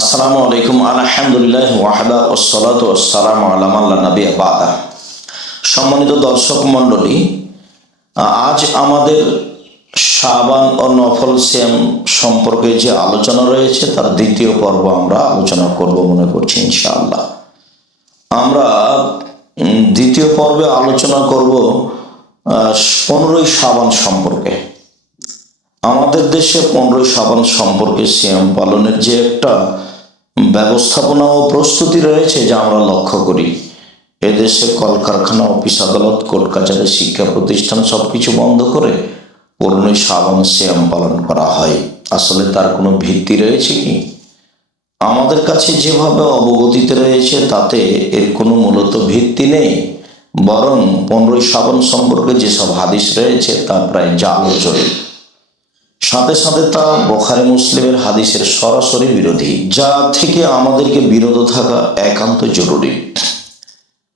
আসসালামু আলাইকুম। আলহামদুলিল্লাহ ওয়াহাদা ওসলাত ওসালাম আলাম আল্লাহ নবী আবাদা সম্মানিত দর্শক মণ্ডলী, আজ আমাদের সাবান ও নফল শ্যাম সম্পর্কে যে আলোচনা রয়েছে, তার দ্বিতীয় পর্ব আমরা আলোচনা করব মনে করছি ইনশাআল্লাহ। আমরা দ্বিতীয় পর্বে আলোচনা করব পনেরোই সাবান সম্পর্কে। আমাদের দেশে পনেরোই সাবান সম্পর্কে সিয়াম পালনের যে একটা ব্যবস্থাপনা ও প্রস্তুতি রয়েছে যা আমরা লক্ষ্য করি। এদেশে কলকারখানা, অফিস আদালত, কোর্ট কাছারি শিক্ষা প্রতিষ্ঠান সব কিছু বন্ধ করে পনেরোই সাবান সিয়াম পালন করা হয়। আসলে তার কোনো ভিত্তি রয়েছে কি? আমাদের কাছে যেভাবে অবগতিতে রয়েছে, তাতে এর কোনো মূলত ভিত্তি নেই। বরং পনেরোই শ্রাবণ সম্পর্কে যেসব হাদিস রয়েছে, তা প্রায় জাল জড়িত সাথে সাথে তা বোখারি মুসলিমের হাদিসের সরাসরি বিরোধী, যা থেকে আমাদেরকে বিরত থাকা একান্ত জরুরি।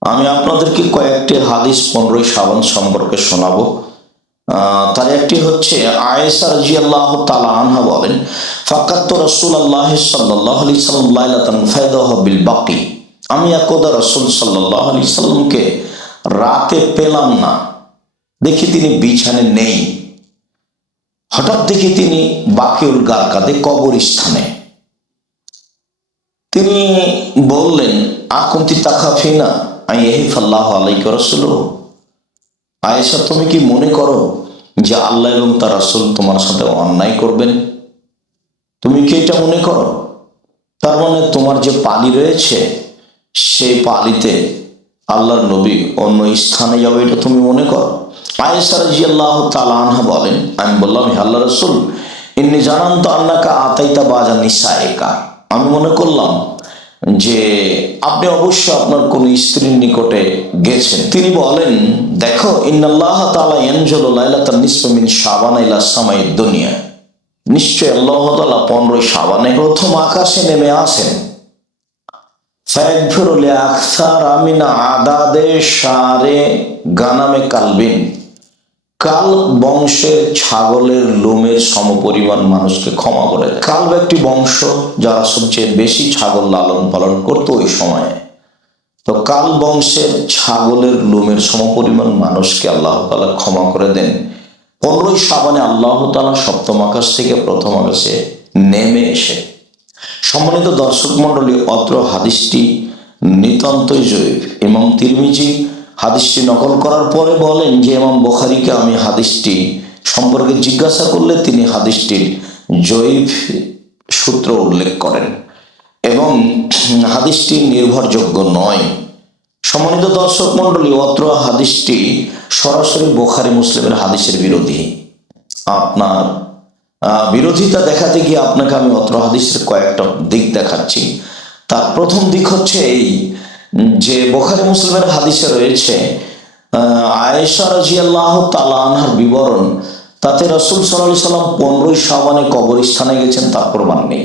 আমি আপনাদেরকে কয়েকটি হাদিস পনেরোই শ্রাবণ সম্পর্কে শোনাবো। তার একটি হচ্ছে আয়েসা রাজি আল্লাহ আনহা বলেন ফাকাত্ত রসুল আল্লাহ সাল্লাহ আলি সাল্লাম ফায়দাহ বিল বাকি। আমি একদা রসুল সাল্লাহ আলি সাল্লামকে রাতে পেলাম না। দেখি তিনি বিছানে নেই। হঠাৎ দেখি তিনি বাকিউল গারকাদে কবরস্থানে। তিনি বললেন, আকুন্তি আমি এহি ফাল্লাহ আলাইক রসুল আয়েশা, তুমি কি মনে করো যে আল্লাহ এবং তার রাসূল তোমার সাথে অন্যায় করবেন? তুমি কি এটা মনে করো? তার মানে তোমার যে পালি রয়েছে, সেই পালিতে আল্লাহর নবী অন্য স্থানে যাবে, এটা তুমি মনে করো? আয়েশা রাজিয়াল্লাহ তাআলা বলেন, আমি বললাম আল্লাহ রসুল ইন্নি জানান তো আল্লাহকে আতাইতা বাজা নিসায়কা। আমি মনে করলাম যে আপনি অবশ্যই আপনার কোন স্ত্রীর নিকটে গেছেন। তিনি বলেন, দেখো, ইন্নাল্লাহ তাআলা ইয়ানজুলু লাইলাতান নিসফা মিন শাবান ইলা সামাই দুনিয়া। নিশ্চয় আল্লাহ তাআলা 15 শাবানে প্রথম আকাশে নেমে আসেন। ফায়াগফিরু লিআকসার আমিনা আদাদে শারে গানামে কালবিন। কাল বংশের ছাগলের লোমের সমপরিমাণ মানুষকে ক্ষমা করে কালব একটি বংশ যারা সবচেয়ে বেশি ছাগল লালন পালন করতো ওই সময়ে। তো কাল বংশের ছাগলের লোমের সমপরিমাণ মানুষকে আল্লাহ তালা ক্ষমা করে দেন। পনেরোই সাবানে আল্লাহ তালা সপ্তম আকাশ থেকে প্রথম আকাশে নেমে এসে সম্মানিত দর্শক মণ্ডলী, অত্র হাদিসটি নিতান্তই জৈব এবং তিরমিজি হাদিসটি নকল করার পরে বলেন যে ইমাম বখারিকে আমি হাদিসটি সম্পর্কে জিজ্ঞাসা করলে তিনি হাদিসটির জৈব সূত্র উল্লেখ করেন। এবং হাদিসটি নির্ভরযোগ্য নয়। সম্মানিত দর্শক মণ্ডলী, অত্র হাদিসটি সরাসরি বোখারি মুসলিমের হাদিসের বিরোধী। আপনার বিরোধিতা দেখাতে গিয়ে আপনাকে আমি অত্র হাদিসের কয়েকটা দিক দেখাচ্ছি। তার প্রথম দিক হচ্ছে এই যে বোখারি মুসলিমের হাদিসে রয়েছে আয়েশা রাজিয়াল্লাহ তালা আনহার বিবরণ, তাতে রসুল সাল্লাহ সাল্লাম পনেরোই সাবানে কবরস্থানে গেছেন, তার প্রমাণ নেই।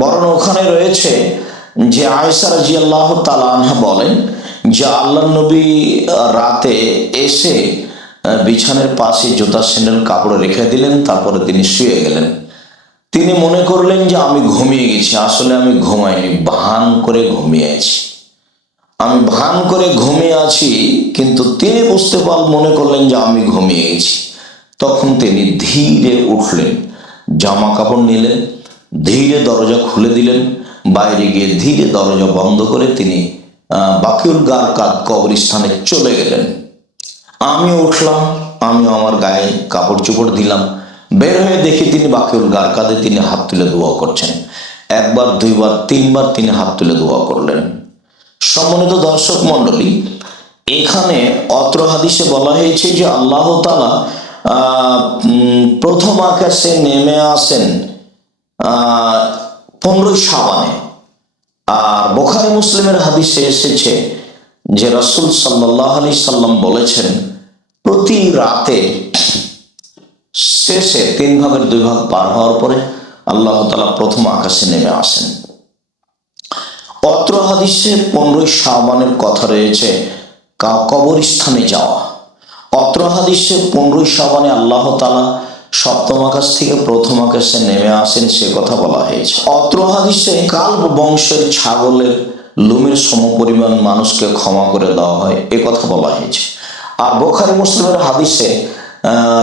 বরং ওখানে রয়েছে যে আয়েশা রাজিয়াল্লাহ তালা আনহা বলেন যে আল্লাহ নবী রাতে এসে বিছানের পাশে জুতা, স্যান্ডেল, কাপড়ে রেখে দিলেন, তারপরে তিনি শুয়ে গেলেন। তিনি মনে করলেন যে আমি ঘুমিয়ে গেছি। আসলে আমি ঘুমাইনি, ভান করে ঘুমিয়ে আছি। আমি ভান করে ঘুমিয়ে আছি, কিন্তু তিনি বুঝতে পার, মনে করলেন যে আমি ঘুমিয়ে গেছি। তখন তিনি ধীরে উঠলেন জামা কাপড় নিলেন, ধীরে দরজা খুলে দিলেন, বাইরে গিয়ে ধীরে দরজা বন্ধ করে তিনি বাকিউল গার কাদ কবরস্থানে চলে গেলেন। আমি উঠলাম আমি আমার গায়ে কাপড় চোপড় দিলাম বের হয়ে দেখি তিনি বাকিউল গার কাঁধে তিনি হাত তুলে দোয়া করছেন। একবার, দুইবার, তিনবার তিনি হাত তুলে দোয়া করলেন। সম্মানিত দর্শক মন্ডলী এখানে অত্র হাদিসে বলা হয়েছে যে আল্লাহ তালা প্রথম আকাশে নেমে আসেন পনেরোই সাবানে আর বোখারি মুসলিমের হাদিসে এসেছে যে রসুল সাল্লাহ আলি সাল্লাম বলেছেন, প্রতি রাতে শেষে তিন ভাগের দুই ভাগ পার হওয়ার পরে আল্লাহ তালা প্রথম আকাশে নেমে আসেন। অত্র হাদিসে পনেরোই শাবানের কথা রয়েছে কবরস্থানে যাওয়া। অত্র হাদিসে পনেরোই শাবানে আল্লাহ তালা সপ্তম আকাশ থেকে প্রথম আকাশে নেমে আসেন, সে কথা বলা হয়েছে। অত্র হাদিসে কাল্প বংশের ছাগলের লুমের সমপরিমাণ মানুষকে ক্ষমা করে দেওয়া হয়, এ কথা বলা হয়েছে। আর বোখারি মুসলিমের হাদিসে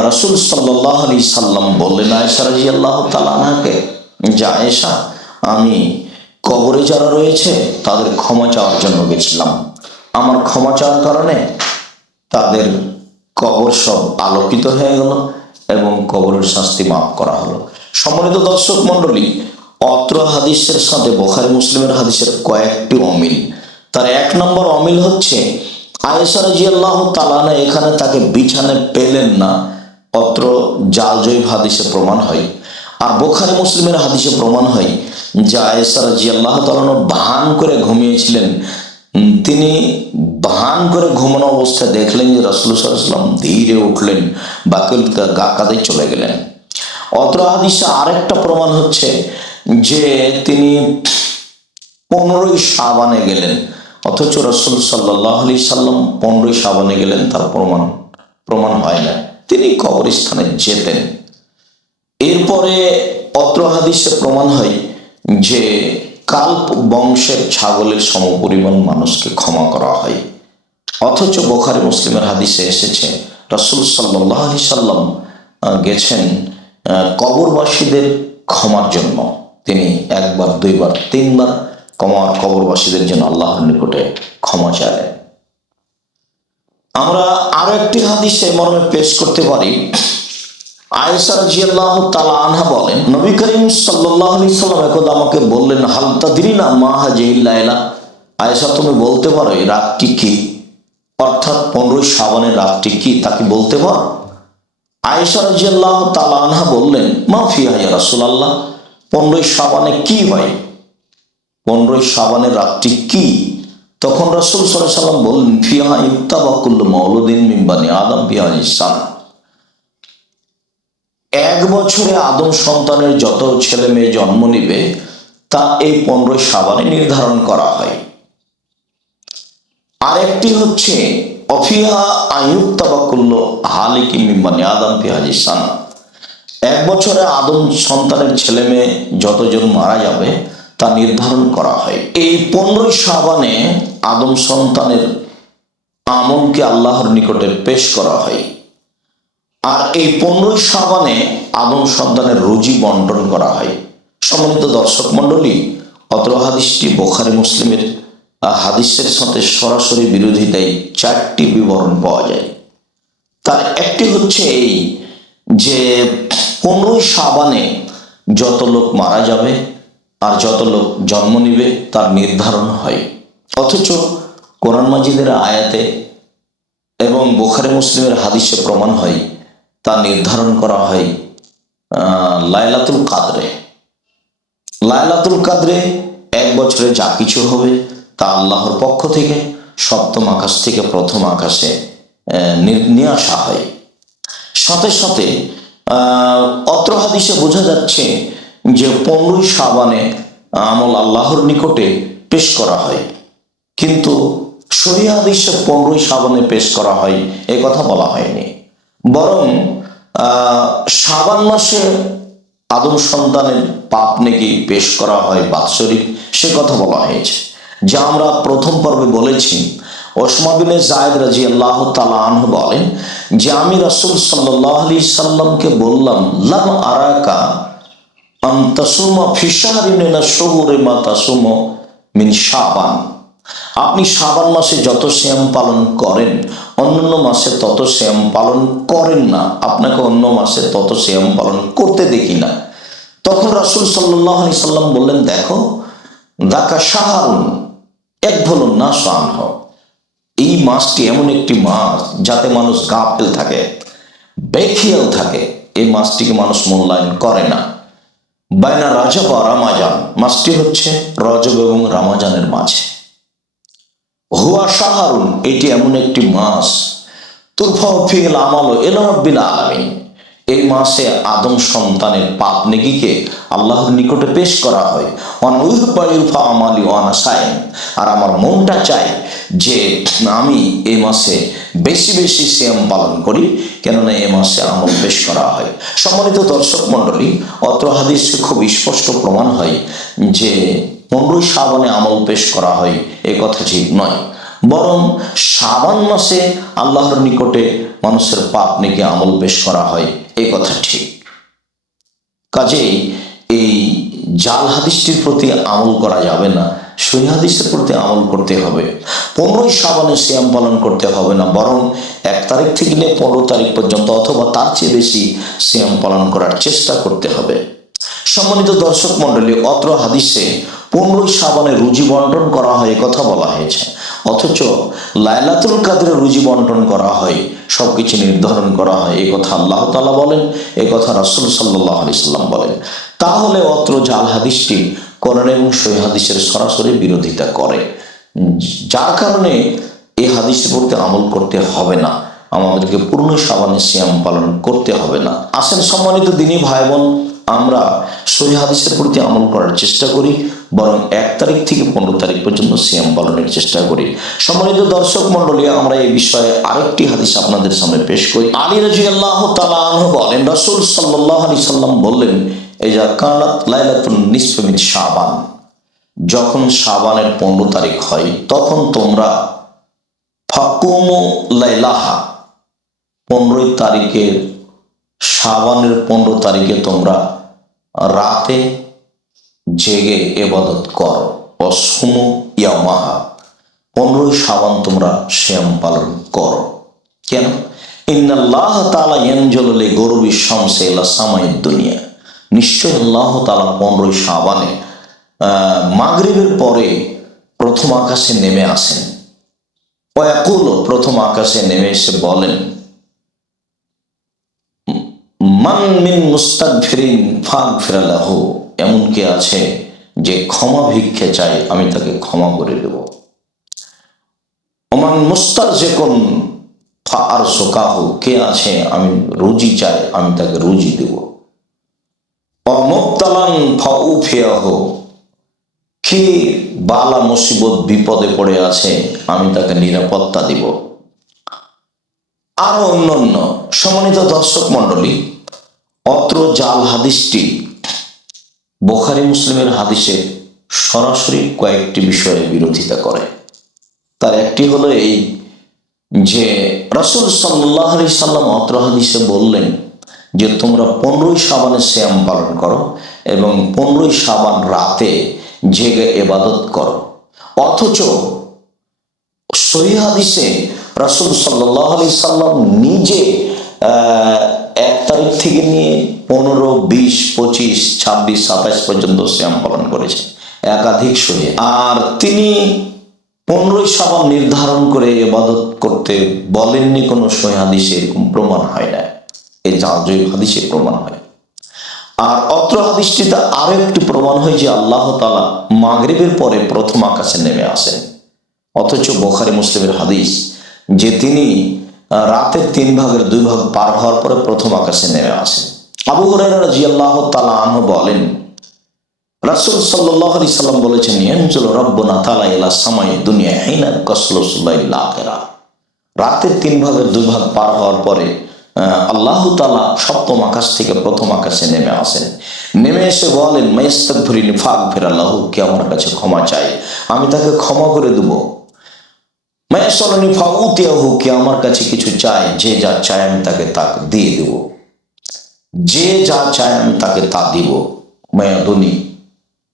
রাসূল সাল্লাহ আলি সাল্লাম বললেন, আয়েশা রাজি আল্লাহ তালানাকে যে আয়েশা, আমি কবরে যারা রয়েছে, তাদের ক্ষমা চাওয়ার জন্য গেছিলাম। আমার ক্ষমা চাওয়ার কারণে তাদের কবর সব আলোকিত হয়ে গেল এবং কবরের শাস্তি মাফ করা হলো। সম্মানিত দর্শক মণ্ডলী, অত্র হাদিসের সাথে, বোখারি মুসলিমের হাদিসের কয়েকটি অমিল। তার এক নম্বর অমিল হচ্ছে আয়েশা রাজিয়াল্লাহ তালানা এখানে তাকে বিছানে পেলেন না। অত্র জালজয়ীব হাদিসে প্রমাণ হয়। আর বোখারি মুসলিমের হাদিসে প্রমাণ হয় যে আয়েশা রাজিয়াল্লাহ তালানো ভান করে ঘুমিয়েছিলেন। তিনি ভান করে ঘুমানো অবস্থায় দেখলেন যে রসুল সাল্লাম ধীরে উঠলেন বাকিল গা চলে গেলেন। অত্র হাদিসে আরেকটা প্রমাণ হচ্ছে যে তিনি পনেরোই সাবানে গেলেন। অথচ রসুল সাল্লাহ আলি সাল্লাম পনেরোই সাবানে গেলেন, তার প্রমাণ প্রমাণ হয় না। তিনি কবরস্থানে যেতেন। এরপরে অত্র হাদিসে প্রমাণ হয় যে কাল্প বংশের ছাগলের সমপরিমাণ মানুষকে ক্ষমা করা হয়। অথচ বোখারি মুসলিমের হাদিসে এসেছে, রসুল সাল্লাহ আলি সাল্লাম গেছেন কবরবাসীদের ক্ষমার জন্য। তিনি একবার, দুইবার, তিনবার কমার কবরবাসীদের জন্য আল্লাহর নিকটে ক্ষমা চাইলেন আমরা আরও একটি হাদিসে মর্মে পেশ করতে পারি। আয়েশা আনহা বলেন, নবী করিম সাল্লাম একদা আমাকে বললেন মা আয়েশা, তুমি বলতে পারো, এই রাতটি কি? অর্থাৎ পনেরোই শ্রাবণের রাতটি কি তাকে বলতে পার? আয়েশা রাজিয়াল্লাহ আনহা বললেন, মা ফিয়া পনেরোই শ্রাবণে কি হয়? পনেরোই শ্রাবণের রাতটি কি? তখন রাসূল সাল্লাম বললেন, ফিহা ইউতাবাকুল্লু মাউলুদিন মিন বানি আদম ফিহা ইসান এক বছরে আদম সন্তানের যত ছেলে মেয়ে জন্ম নিবে, তা এই পনেরোই সাবানে নির্ধারণ করা হয়। আরেকটি হচ্ছে, অফিহা আয়ুক্তাবাকুল্ল হালিকি মিম্বানি আদম পিহাজি সানা এক বছরে আদম সন্তানের ছেলে মেয়ে যতজন মারা যাবে তা নির্ধারণ করা হয়। এই পনেরোই সাবানে আদম সন্তানের আমলকে আল্লাহর নিকটে পেশ করা হয়। আর এই পনেরোই সাবানে আদম সন্তানের রুজি বন্টন করা হয়। সম্মানিত দর্শক মণ্ডলী, অত্র হাদিসটি বোখারি মুসলিমের হাদিসের সাথে সরাসরি বিরোধিতায় চারটি বিবরণ পাওয়া যায়। তার একটি হচ্ছে এই যে, পনেরোই সাবানে যত লোক মারা যাবে আর যত লোক জন্ম নিবে তার নির্ধারণ হয়। অথচ কোরআন মাজিদের আয়াতে এবং বোখারে মুসলিমের হাদিসে প্রমাণ হয় তা নির্ধারণ করা হয় আহ, লাইলাতুল কাদরে। লায়লাতুল কাদরে এক বছরে যা কিছু হবে তা আল্লাহর পক্ষ থেকে সপ্তম আকাশ থেকে প্রথম আকাশে নিয়ে আসা হয়। সাথে সাথে অত্র হাদিসে বোঝা যাচ্ছে যে পনেরোই সাবানে আমল আল্লাহর নিকটে পেশ করা হয়। কিন্তু হাদিসে পনেরোই সাবানে পেশ করা হয়, এ কথা বলা হয়নি। বরং সাবান মাসে আদম সন্তানের পাপ নাকি পেশ করা হয়, বাৎসরিক, সে কথা বলা হয়েছে। যা আমরা প্রথম পর্বে বলেছি, ওসমা বিনে জায়দ রাজি আল্লাহ তালাহ বলেন, যে আমি রাসুল সাল্লাহ আলি সাল্লামকে বললাম, লাম আরাকা আন্তাসুমা ফিসারিনা শহুরে মা তাসুম মিন সাবান আপনি সাবান মাসে যত শ্যাম পালন করেন, অন্যান্য মাসে তত শ্যাম পালন করেন না। আপনাকে অন্য মাসে তত শ্যাম পালন করতে দেখি না। তখন রাসুল সাল্লাহ আলি সাল্লাম বললেন, দেখো, দাকা সাহারুন এক বলুন না সানহ এই মাসটি এমন একটি মাস যাতে মানুষ গাফেল থাকে বেখিয়াল থাকে। এই মাসটিকে মানুষ মূল্যায়ন করে না। বাইনা রাজা বা রামাজান, মাসটি হচ্ছে রজব এবং রামাজানের মাঝে। হুয়া সাহারুন, এটি এমন একটি মাস। তুরফা ফিল আমাল এল রব্বিল আলামিন। এই মাসে আদম সন্তানের পাপ নেকিকে আল্লাহর নিকটে পেশ করা হয়। আর আমার মনটা চায় যে আমি এই মাসে বেশি বেশি সিয়াম পালন করি, কেননা এ মাসে আমল পেশ করা হয়। সম্মানিত দর্শক মণ্ডলী, অত্র হাদিসে খুব স্পষ্ট প্রমাণ হয় যে পনেরোই শ্রাবণে আমল পেশ করা হয়, এ কথা ঠিক নয়। বরং শ্রাবণ মাসে আল্লাহর নিকটে মানুষের পাপ নেকি আমল পেশ করা হয়। এ কথা ঠিক। কাজেই এই জাল হাদিসটির প্রতি আমল করা যাবে না, সহি হাদিসের প্রতি আমল করতে হবে। পনেরোই সাবানে সিয়াম পালন করতে হবে না, বরং এক তারিখ থেকে নিয়ে পনেরো তারিখ পর্যন্ত অথবা তার চেয়ে বেশি সিয়াম পালন করার চেষ্টা করতে হবে। সম্মানিত দর্শক মণ্ডলী, অত্র হাদিসে পনেরোই সাবানে রুজি বন্টন করা হয়, এ কথা বলা হয়েছে। অথচ লাইলাতুল কাদের রুজি বন্টন করা হয়, সবকিছু নির্ধারণ করা হয় এই কথা আল্লাহ তালা বলেন এই কথা রাসুল সাল্লাহ আলি সাল্লাম বলেন। তাহলে অত্র জাল হাদিসটি কোরআন এবং সহি হাদিসের সরাসরি বিরোধিতা করে। যার কারণে এই হাদিসের প্রতি আমল করতে হবে না, আমাদেরকে পূর্ণ সাবানে সিয়াম পালন করতে হবে না। আসেন সম্মানিত দিনী ভাই বোন, আমরা সহি হাদিসের প্রতি আমল করার চেষ্টা করি। বরং এক তারিখ থেকে পনেরো তারিখ পর্যন্ত সিয়াম পালনের চেষ্টা করি। সম্মানিত দর্শক মন্ডলী আমরা এই বিষয়ে আরেকটি হাদিস আপনাদের সামনে পেশ করি। আলী রাজি আল্লাহ বলেন, রসুল সাল্লাহ আলি সাল্লাম বললেন এই যা কানাত লাইলাতুন নিসফমিত শাবান। যখন সাবানের পনেরো তারিখ হয়, তখন তোমরা ফাকুমু লাইলাহা, পনেরোই তারিখের সাবানের পনেরো তারিখে তোমরা রাতে জেগে এবাদত কর। অসমু ইয়ামাহা, পনেরোই সাবান তোমরা শ্যাম পালন করো। কেন? ইন্নাল্লাহ তালা ইয়ানজলে গরবি শামসে এলা সামায়ের দুনিয়া। নিশ্চয় আল্লাহ তালা পনেরোই শাবানে মাগরিবের পরে প্রথম আকাশে নেমে আসেন। ওয়াকুল প্রথম আকাশে নেমে এসে বলেন মান মিন মুস্তাগফিরিন ফাগফিরালাহ এমন কে আছে যে ক্ষমা ভিক্ষে চাই, আমি তাকে ক্ষমা করে দেব। ওমান মুস্তার যে কোন আর সোকাহ কে আছে, আমি রুজি চাই, আমি তাকে রুজি দেব। অমুক্তালান ফাউফিয়াহ, কে বালা মুসিবত বিপদে পড়ে আছে, আমি তাকে নিরাপত্তা দিব। আরও অন্যান্য সম্মানিত দর্শক মন্ডলী অত্র জাল হাদিসটি বোখারি মুসলিমের হাদিসে সরাসরি কয়েকটি বিষয়ে বিরোধিতা করে। তার একটি হলো এই যে রসুল সাল্লাহ আলি সাল্লাম অত্র হাদিসে বললেন যে, তোমরা পনেরোই সাবানে শ্যাম পালন করো এবং পনেরোই সাবান রাতে জেগে এবাদত করো। অথচ সহি হাদিসে রসুল সাল্লাহ আলি সাল্লাম নিজে এক তারিখ থেকে নিয়ে পনেরো, বিশ, পঁচিশ, ছাব্বিশ সাতাশ পর্যন্ত শ্যাম পালন করেছেন একাধিক সহি আর তিনি পনেরোই সাবান নির্ধারণ করে এবাদত করতে বলেননি কোনো সহি এরকম প্রমাণ হয় না। এই জাজই হাদিসে প্রমাণ হয়। আর অত্র হাদিসটিতে আরও একটি প্রমাণ হয় যে আল্লাহ তালা মাগরিবের পরে প্রথম আকাশে নেমে আসেন। অথচ বোখারি মুসলিমের হাদিস যে তিনি রাতের তিন ভাগের দুই ভাগ পার হওয়ার পরে প্রথম আকাশে নেমে আসেন আবু বলেন সাল্লাম বলেছেন, ইয়ানজুল ইলা দুনিয়া হিনা রাতের তিন ভাগের দুই ভাগ পার হওয়ার পরে আল্লাহ তালা সপ্তম আকাশ থেকে প্রথম আকাশে নেমে আসেন। নেমে এসে বলেন মাইস্তাগফিরিন ফাগফিরাল্লাহু কে আমার কাছে ক্ষমা চাই আমি তাকে ক্ষমা করে দেবো। আমার কাছে কিছু চায়? যে যা চায় আমি তাকে তা দিয়ে দেব। যে যা চায় আমি তাকে তা দিব। মায়াদুনি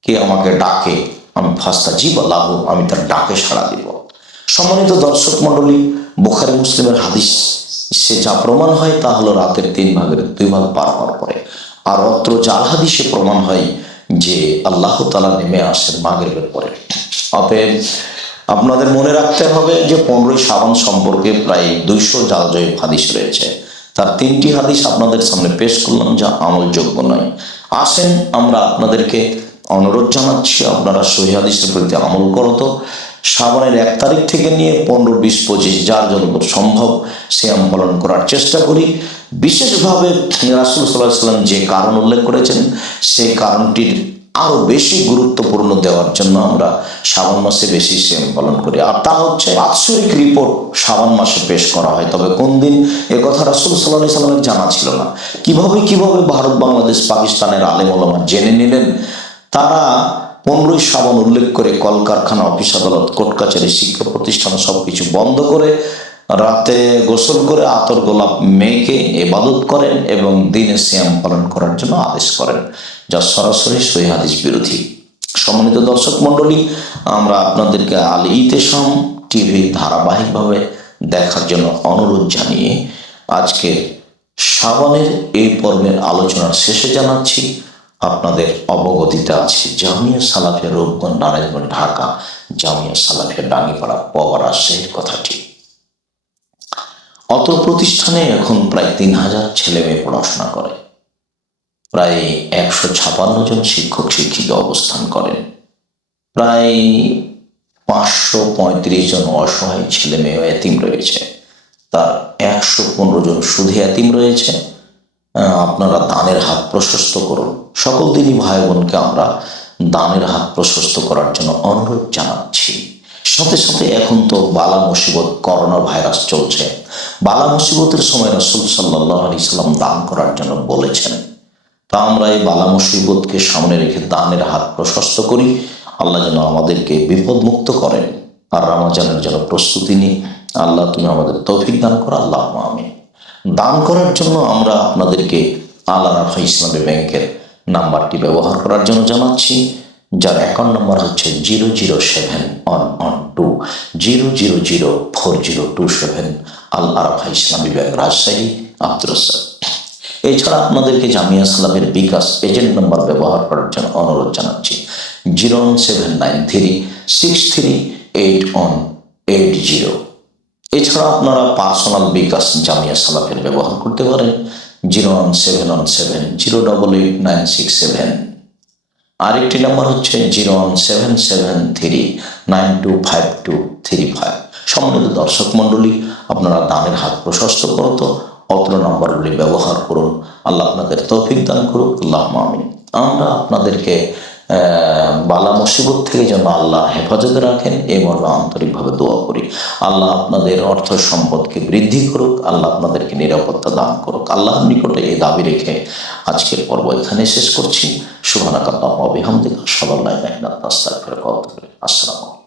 কে আমাকে ডাকে, আমি ফাস্তা জীব লাভ আমি তার ডাকে সাড়া দিব। সম্মানিত দর্শক বুখারি মুসলিমের হাদিস, সে যা প্রমাণ হয় তা হলো রাতের তিন ভাগের দুই ভাগ পার হওয়ার পরে। আর অত্র জাল হাদিসে প্রমাণ হয় যে আল্লাহ তালা নেমে আসেন মাগরিবের পরে। অতএব আপনাদের মনে রাখতে হবে যে পনেরোই শ্রাবণ সম্পর্কে প্রায় দুইশো জালজয় হাদিস রয়েছে। তার তিনটি হাদিস আপনাদের সামনে পেশ করলাম যা আমলযোগ্য নয়। আসেন আমরা আপনাদেরকে অনুরোধ জানাচ্ছি, আপনারা সহি হাদিসের প্রতি আমল করো তো। শ্রাবণের এক তারিখ থেকে নিয়ে পনেরো, বিশ, পঁচিশ, যার জন্য সম্ভব শ্যাম পালন করার চেষ্টা করি। বিশেষভাবে রাসুল সাল্লাহ সাল্লাম যে কারণ উল্লেখ করেছেন, সেই কারণটির আরও বেশি গুরুত্বপূর্ণ দেওয়ার জন্য আমরা শ্রাবণ মাসে বেশি সিএম পালন করি। আর তা হচ্ছে বাৎসরিক রিপোর্ট শ্রাবণ মাসে পেশ করা হয়। তবে কোন দিন এ কথা রাসুল সাল্লাহ সাল্লামের জানা ছিল না। কীভাবে কীভাবে ভারত, বাংলাদেশ, পাকিস্তানের আলেম ওলামা জেনে নিলেন? তারা পনেরোই শ্রাবণ উল্লেখ করে কলকারখানা, অফিস আদালত, কোর্ট কাছারি শিক্ষা প্রতিষ্ঠান সবকিছু বন্ধ করে রাতে গোসল করে আতর গোলাপ মেয়েকে এবাদত করেন এবং দিনে শ্যাম পালন করার জন্য আদেশ করেন, যা সরাসরি সহি হাদিস বিরোধী। সম্মানিত দর্শক মণ্ডলী, আমরা আপনাদেরকে আল ইতেসাম টিভি ধারাবাহিকভাবে দেখার জন্য অনুরোধ জানিয়ে আজকে সাবানের এই পর্বের আলোচনার শেষে জানাচ্ছি, আপনাদের অবগতিতে আছে জামিয়া সালাফিয়া রূপগঞ্জ, নারায়ণগঞ্জ, ঢাকা। জামিয়া সালাফিয়া ডাঙ্গিপাড়া পওয়া রাজশাহীর কথাটি। অত প্রতিষ্ঠানে এখন প্রায় তিন হাজার ছেলে মেয়ে পড়াশোনা করে। প্রায় একশো ছাপান্ন জন শিক্ষক শিক্ষিকা অবস্থান করেন। প্রায় পাঁচশো পঁয়ত্রিশ জন অসহায় ছেলে মেয়ে এতিম রয়েছে। তার একশো পনেরো জন সুধী এতিম রয়েছে। আপনারা দানের হাত প্রশস্ত করুন। সকল দিনই ভাই বোনকে আমরা দানের হাত প্রশস্ত করার জন্য অনুরোধ জানাচ্ছি। সাথে সাথে এখন তো বালা মুসিবত করোনা ভাইরাস চলছে। বালা মুসিবতের সময় রসুল সাল্লাহ আলি সাল্লাম দান করার জন্য বলেছেন, তা আমরা এই বালা মুসিবতকে সামনে রেখে দানের হাত প্রশস্ত করি। আল্লাহ যেন আমাদেরকে বিপদ মুক্ত করেন। আর রামাজানের যেন প্রস্তুতি নিই আল্লাহ তুমি আমাদের তৌফিক দান করো। আল্লাহ আমি দান করার জন্য আমরা আপনাদেরকে আল্লাহ রাফা ইসলামী ব্যাংকের নাম্বারটি ব্যবহার করার জন্য জানাচ্ছি। যার অ্যাকাউন্ট নাম্বার হচ্ছে zero zero seven one one two zero zero zero four zero two seven Al Arafah Islami Bank Rajshahi Razzak. এছাড়া আপনাদেরকে জামিয়া ইসলামের বিকাশ এজেন্ট নম্বর ব্যবহার করার জন্য অনুরোধ জানাচ্ছি zero one seven nine three six three eight one eight zero এছাড়া আপনারা পার্সোনাল বিকাশ জামিয়া সালাফের ব্যবহার করতে পারেন zero one seven one seven zero double eight nine six seven আরেকটি নাম্বার হচ্ছে zero one seven seven three nine two five two three five সম্মানিত দর্শক মণ্ডলী, আপনারা দামের হাত প্রশস্ত করত অত্র নাম্বারগুলি ব্যবহার করুন। আল্লাহ আপনাদের তৌফিক দান করুক আল্লাহ আমরা আপনাদেরকে বালা মুসিবত থেকে যেন আল্লাহ হেফাজতে রাখেন এই মর্মে আন্তরিকভাবে দোয়া করি। আল্লাহ আপনাদের অর্থ সম্পদকে বৃদ্ধি করুক, আল্লাহ আপনাদেরকে নিরাপত্তা দান করুক। আল্লাহ নিকটে এই দাবি রেখে আজকের পর্ব এখানে শেষ করছি। শুভনাকাল্লাহ অবিহামদিক সবাই আসসালামু